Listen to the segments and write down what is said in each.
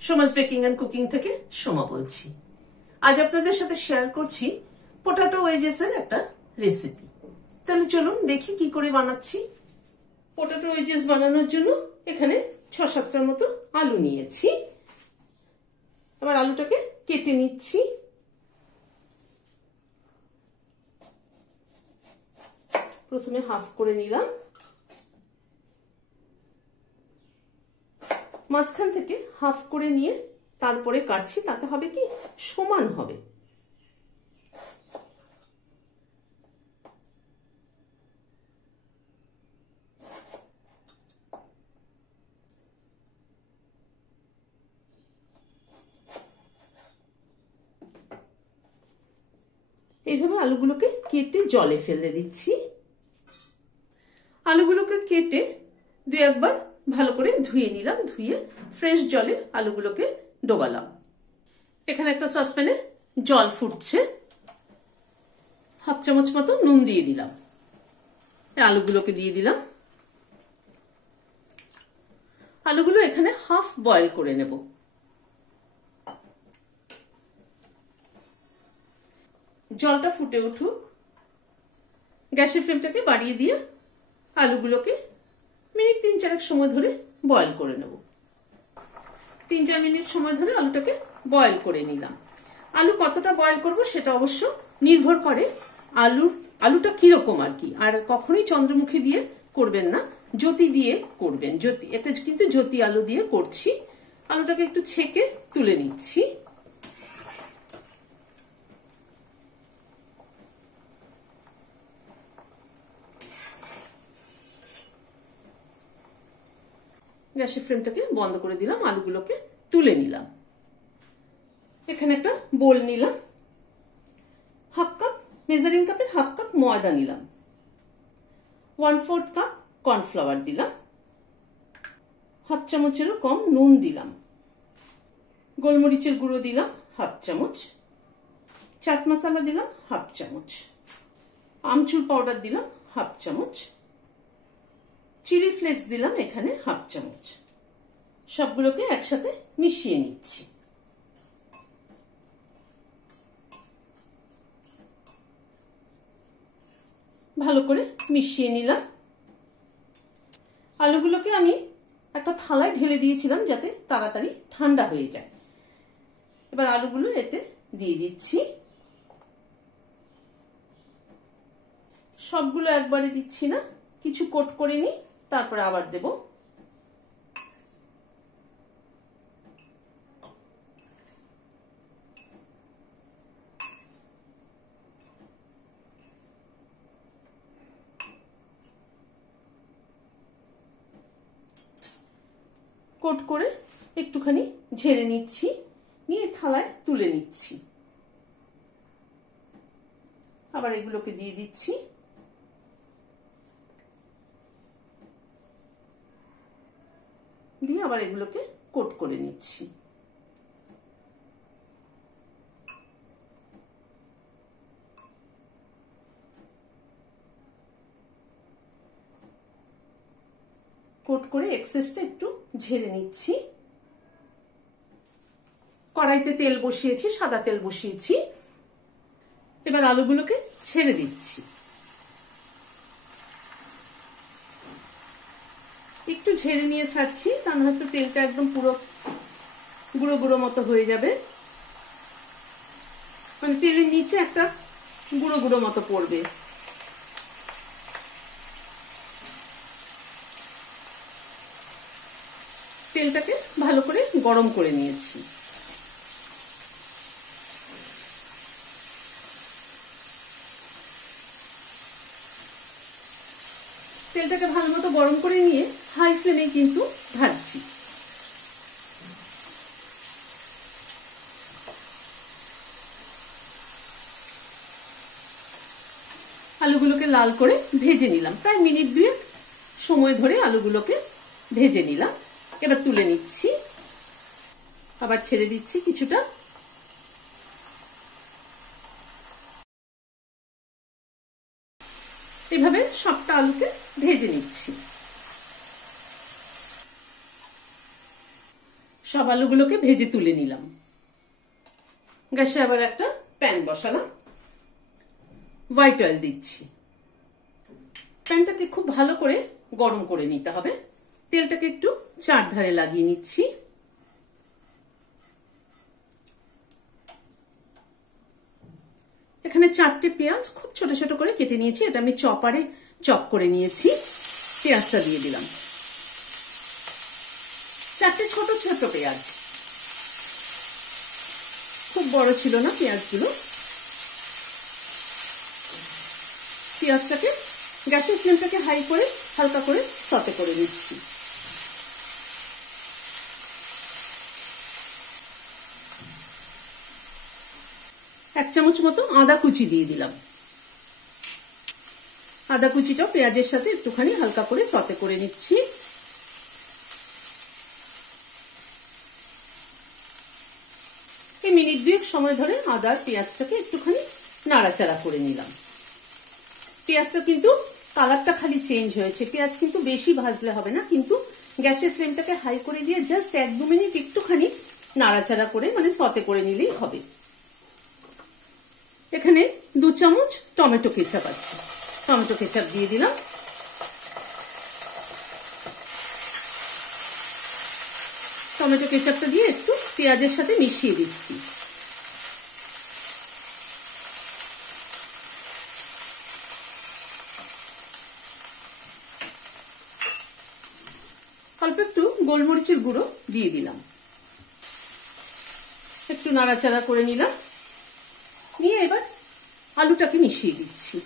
Soma's baking and cooking থেকে সোমা বলছি। আজ আপনাদের সাথে শেয়ার করছি পটেটো ওয়েজেস এর একটা রেসিপি। তাহলে চলুন দেখি কি করে বানাচ্ছি। পটেটো ওয়েজেস বানানোর জন্য এখানে ৬-৭টার মতো আলু নিয়েছি। এবার আলুটাকে কেটে নিচ্ছি। প্রথমে হাফ করে নিলাম, মাঝখান থেকে হাফ করে নিয়ে তারপরে কাটছি, তাতে হবে কি সমান হবে। এইভাবে আলুগুলোকে কেটে জলে ফেলে দিচ্ছি। আলুগুলোকে কেটে দুই একবার ভালো করে ধুয়ে নিলাম, ধুয়ে ফ্রেশ জলে আলুগুলোকে ডোবালাম। এখানে একটা সসপ্যানে জল ফুটছে, হাফ চামচ মতো নুন দিয়ে দিলাম, আলুগুলোকে দিয়ে দিলাম। আলুগুলো এখানে হাফ বয়েল করে নেব। জলটা ফুটে উঠুক, গ্যাসের ফ্লেমটাকে বাড়িয়ে দিয়ে আলুগুলোকে মিনিট ৩-৪ সময় ধরে বয়েল করে নেব। ৩-৪ মিনিট সময় ধরে আলুটাকে বয়েল করে নিলাম। আলু কতটা বয়েল করব সেটা অবশ্য নির্ভর করে আলুটা কিরকম আর কি। আর কখনোই চন্দ্রমুখী দিয়ে করবেন না, জ্যোতি দিয়ে করবেন। জ্যোতি, এটা কিন্তু জ্যোতি আলু দিয়ে করছি। আলুটাকে একটু ছেঁকে তুলে নিচ্ছি। গ্যাসের ফ্লেমটাকে বন্ধ করে দিলাম, আলুগুলোকে তুলে নিলাম। এখানে একটা বোল নিলাম, হাফ কাপ মেজারিং কাপের হাফ কাপ ময়দা নিলাম, 1/4 কাপ কর্নফ্লাওয়ার দিলাম, হাফ চামচেরও কম নুন দিলাম, গোলমরিচের গুঁড়ো দিলাম হাফ চামচ, চাট মশলা দিলাম হাফ চামচ, আমচুর পাউডার দিলাম হাফ চামচ, চিলি ফ্লেক্স দিলাম এখানে হাফ চামচ। সবগুলোকে একসাথে মিশিয়ে নিচ্ছি। ভালো করে মিশিয়ে নিলাম। আলুগুলোকে আমি একটা থালায় ঢেলে দিয়েছিলাম যাতে তাড়াতাড়ি ঠান্ডা হয়ে যায়। এবার আলুগুলো এতে দিয়ে দিচ্ছি। সবগুলো একবারে দিচ্ছি না, কিছু কোট করে নিই, তারপরে আবার দেব। কোট করে একটুখানি ঝেড়ে নিচ্ছি, নিয়ে থালায় তুলে নিচ্ছি। আবার এগুলোকে দিয়ে দিচ্ছি। দিয়ে আবার এগুলোকে কোট করে নিচ্ছি। কোট করে এক্সেসটা একটু ঝেড়ে নিচ্ছি। কড়াইতে তেল বসিয়েছি, সাদা তেল বসিয়েছি। এবার আলুগুলোকে ছেড়ে দিচ্ছি। একটু ঝেড়ে নিয়ে ছাড়ছি, তা না হয়তো তেলটা একদম পুরো গুঁড়ো গুঁড়ো মতো হয়ে যাবে, মানে তেলের নিচে একটা গুঁড়ো গুঁড়ো মতো পড়বে। তেলটাকে ভালো করে গরম করে নিয়েছি। তেলটাকে ভালো মতো গরম করে নিয়ে হাই ফ্লেমে কিন্তু ভাজছি। আলুগুলোকে লাল করে ভেজে নিলাম, প্রায় মিনিট 2 সময় ধরে আলুগুলোকে ভেজে নিলাম। এবার তুলে নিচ্ছি, আবার ছেড়ে দিচ্ছি কিছুটা। এভাবে সবটা আলুকে ভেজে নিচ্ছি। সব আলুগুলোকে ভেজে তুলে নিলাম। গ্যাসে আবার একটা প্যান বসালাম, হোয়াইট অয়েল দিচ্ছি। প্যানটাকে খুব ভালো করে গরম করে নিতে হবে। তেলটাকে একটু চারধারে লাগিয়ে নিচ্ছি। এখানে 4টে পেঁয়াজ খুব ছোট ছোট করে কেটে নিয়েছি, এটা আমি চপারে চপ করে নিয়েছি। পেঁয়াজটা দিয়ে দিলাম, 4টে ছোট ছোট পেঁয়াজ, খুব বড় ছিল না পেঁয়াজগুলো। পেঁয়াজটাকে গ্যাসের ফ্লেমটাকে হাই করে হালকা করে সতে করে নিচ্ছি। এক চামচ মতো আদা কুচি দিয়ে দিলাম। আদা কুচিটাও পেঁয়াজের সাথে একটুখানি হালকা করে সতে করে নিচ্ছি। এই মিনিট 2 সময় ধরে আদা আর পেঁয়াজটাকে একটুখানি নাড়াচাড়া করে নিলাম। পেঁয়াজটা কিন্তু কালারটা খালি চেঞ্জ হয়েছে, পেঁয়াজ কিন্তু বেশি ভাজলে হবে না, কিন্তু গ্যাসের ফ্লেমটাকে হাই করে দিয়ে জাস্ট 1-2 মিনিট একটুখানি নাড়াচাড়া করে মানে সতে করে নিলেই হবে। এখানে 2 চামচ টমেটো কেচাপ আছে, টমেটো কেচাপ দিয়ে দিলাম। টমেটো কেচাপটা দিয়ে একটু পেঁয়াজের সাথে মিশিয়ে দিচ্ছি। অল্প একটু গোলমরিচের গুঁড়ো দিয়ে দিলাম, একটু নাড়াচাড়া করে নিলাম। নিয়ে এবার আলুটাকে মিশিয়ে দিচ্ছি।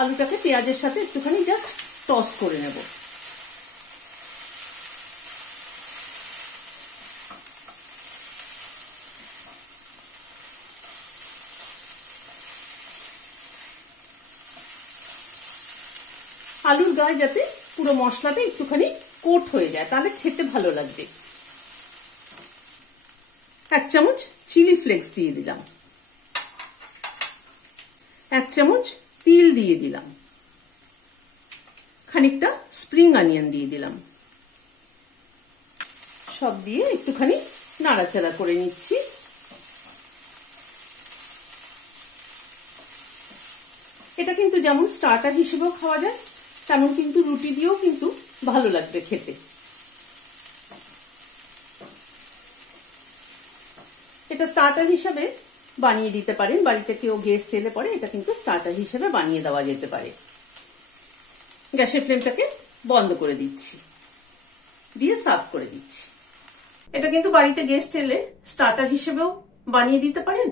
আলুটাকে পেঁয়াজের সাথে একটুখানি জাস্ট টস করে নেব। আলুর গায়ে যাতে পুরো মশলাটা একটুখানি কোট হয়ে যায়, তাহলে খেতে ভালো লাগবে। 1 চামচ চিলি ফ্লেক্স দিয়ে দিলাম, 1 চামচ তিল দিয়ে দিলাম, খানিকটা স্প্রিং অনিয়ন দিয়ে দিলাম। সব দিয়ে একটুখানি নাড়াচাড়া করে নিচ্ছি। এটা কিন্তু যেমন স্টার্টার হিসেবেও খাওয়া যায়, তেমন কিন্তু রুটি দিয়েও কিন্তু ভালো লাগবে খেতে। এটা স্টার্টার হিসেবে বানিয়ে দিতে পারেন, বাড়িতে কেউ গেস্ট এলে পরে এটা কিন্তু স্টার্টার হিসেবে বানিয়ে দেওয়া যেতে পারে। গ্যাসের ফ্লেমটাকে বন্ধ করে দিচ্ছি, দিয়ে সার্ভ করে দিচ্ছি। এটা কিন্তু বাড়িতে গেস্ট এলে স্টার্টার হিসেবেও বানিয়ে দিতে পারেন,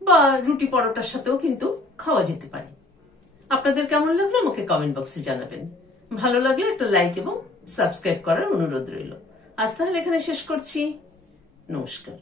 বা রুটি পরোটার সাথেও কিন্তু খাওয়া যেতে পারে। আপনাদের কেমন লাগলো আমাকে কমেন্ট বক্সে জানাবেন। ভালো লাগলে একটা লাইক এবং সাবস্ক্রাইব করার অনুরোধ রইল। আজ তাহলে এখানে শেষ করছি। নমস্কার।